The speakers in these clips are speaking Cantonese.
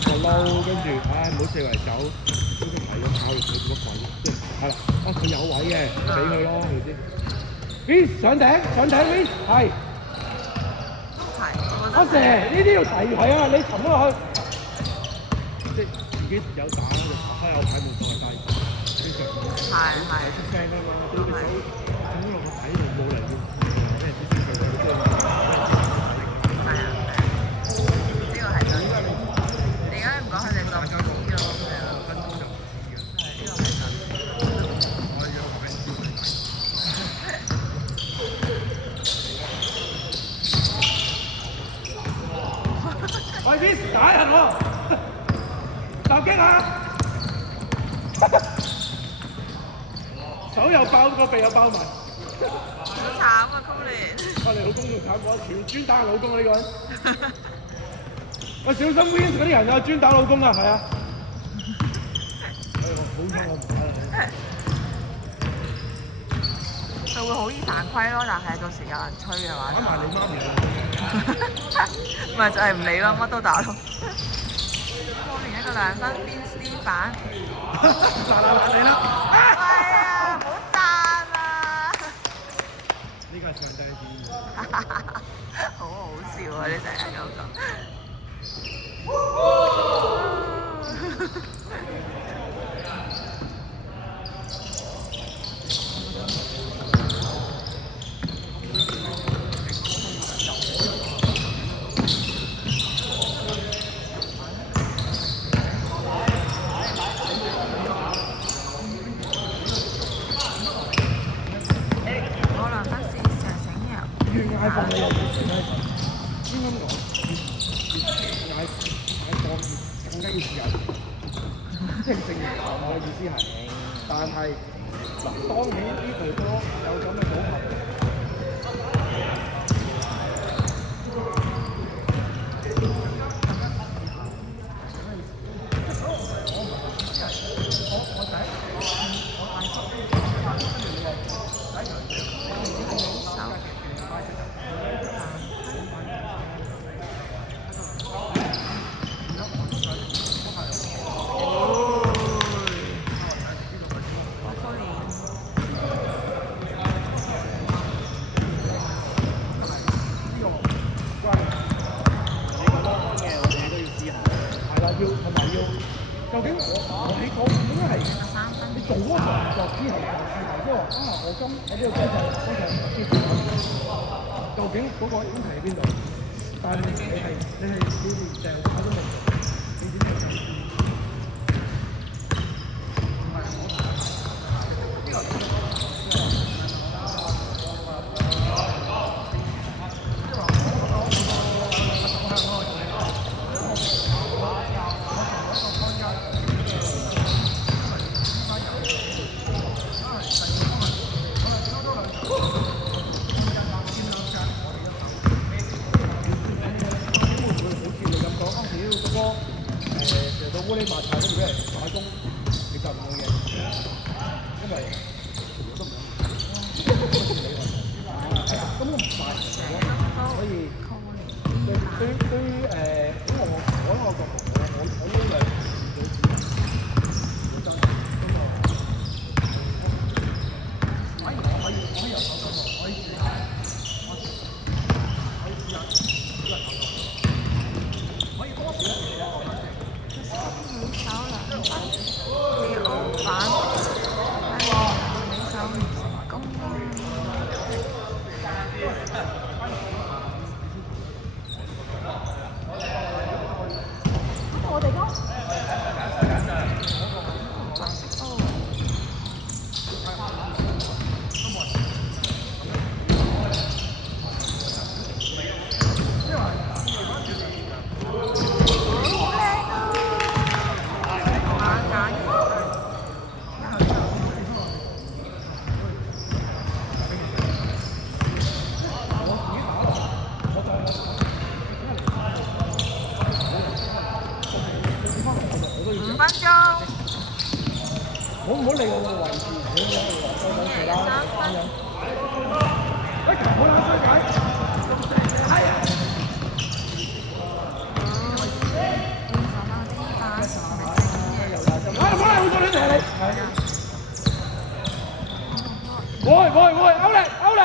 個撈，跟住唔好四圍走，都係咁考慮佢做乜鬼？即係係啦，佢有位嘅，俾佢咯，係咪先 ？Vince 上頂，Vince 係。阿蛇呢啲要提佢啊！你擒咗落去，即係自己有打就有牌冇所謂，但係正常係出聲㗎嘛，都你走整落個體度冇嚟要咩指示佢即係。係啊，呢個係真嘅。你而家唔講佢哋就唔知咯，係啊，分鐘就唔知嘅。係呢個係真。喂 ，Vince 打人喎，襲擊啊！手又爆，個鼻又爆埋。好慘啊 ，Colin！我哋老公仲慘過，專打人老公啊呢個人。喂，小心 Vince 嗰啲人啊，專打老公啊，係啊。好彩我唔打啦。佢會好易犯規咯，但係到時有人吹嘅話，打埋你媽咪啊！咪就係唔理咯，乜都打咯。方面一個2分邊絲板。你啦！係啊，唔好讚啊！呢個係上帝嘅旨意。好好笑啊！你成日咁講。越嗌放你又越應該講，嗌放更加要自由，即係正常我嘅意思係，但係嗱，當起呢隊波有咁嘅組合。究竟我喺嗰點解係你做嗰個動作之後，即係話我呢個動作究竟嗰個問題喺邊度？但係你連掟牌都未做，你點樣？烏哩麻柴都俾人打工，其實唔會嘅，因為全部都唔係。係啊，根本唔快，所以對因為我喺我角度，我呢兩對字，我真係反而我可以由手角度，可以試下，可以多少嘢啊！我哋都。5分鐘。唔好理我個位置，我冇事啦。咁樣。喂，好撚衰解。係啊。會，歐力。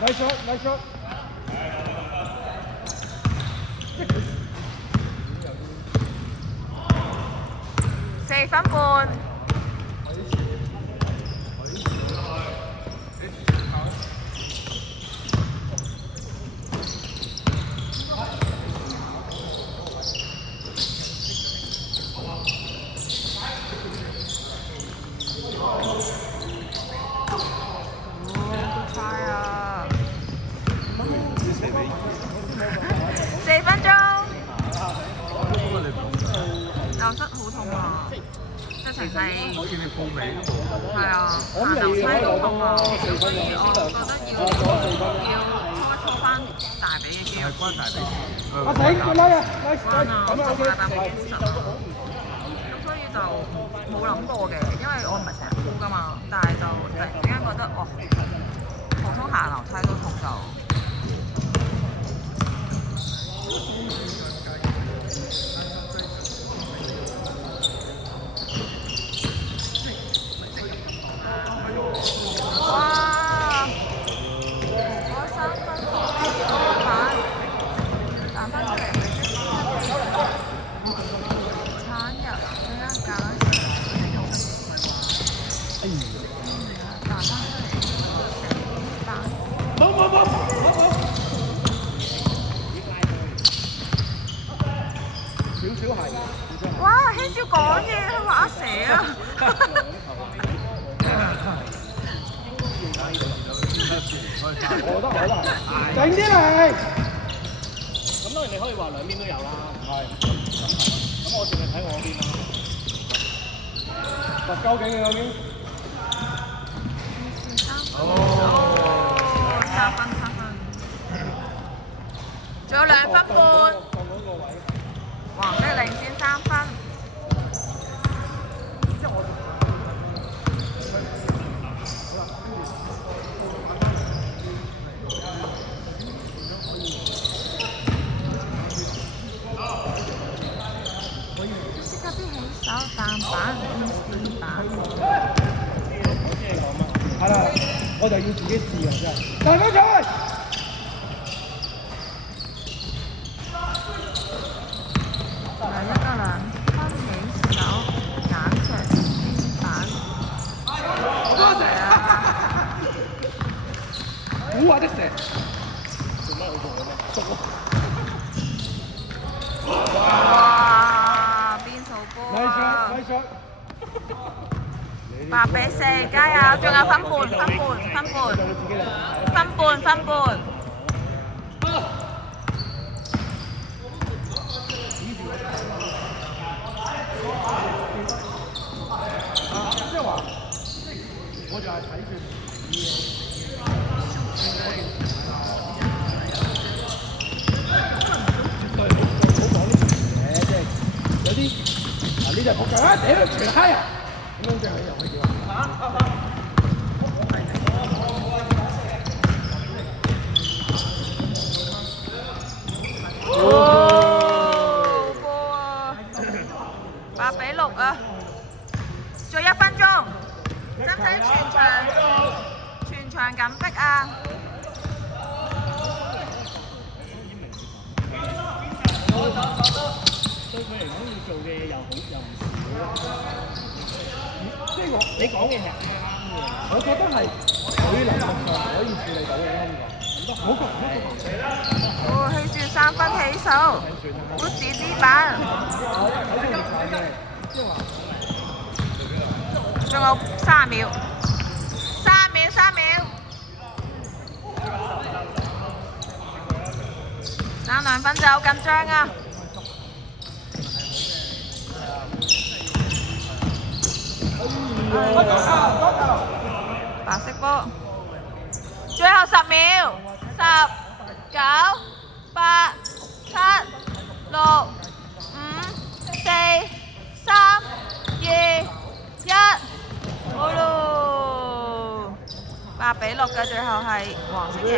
Nice shot。4分半。4分鐘，流失好痛啊！直情係，好似你報尾嗰度。係啊，行樓梯好痛啊，所以我覺得要搓翻大髀嘅肌肉。係關大髀。阿醒，拉啊！關啊，我咁上個禮拜冇 OK。精神啊，咁所以就冇諗過嘅，因為我唔係成日鋪㗎嘛，但係就突然之間覺得，哦，普通行樓梯都痛就。哇！我3分板彈翻出嚟，產日最啱揀彈翻出嚟板。少係。哇！希少講嘢，佢話阿蛇啊！我覺得整啲嚟。咁當然你可以話兩邊都有啦。係。咁我淨係睇我嗰邊啦。實夠勁嘅嗰邊。哦，3分。仲有2分半。黃色領先3分。手彈板、電板。係啦，我就要自己試啊！真係。大分賽。來一個2分起手，揀着電板。古惑的蛇。做乜好做嘅咩？熟咯。哇！邊數波啊！Nice shot。8比4，加油！仲有分半。即係話，我就係睇住。有啲嗱呢隻仆街啊！屌全閪啊！咁樣即係又可以叫啊！哦，波啊！8比6啊！仲1分鐘，使唔使全場緊逼啊？對佢嚟講要做嘅又唔少。即係你講嘅係啱嘅。我覺得係佢能力上可以處理到嘅啱㗎。哦，希住3分起手，活子啲板。仲有3秒，3秒。爭2分就好緊張啊！白色波，最後10秒，10、9、8、7、6、5、4、3、2、1，好咯，8比6嘅最後係黃色贏。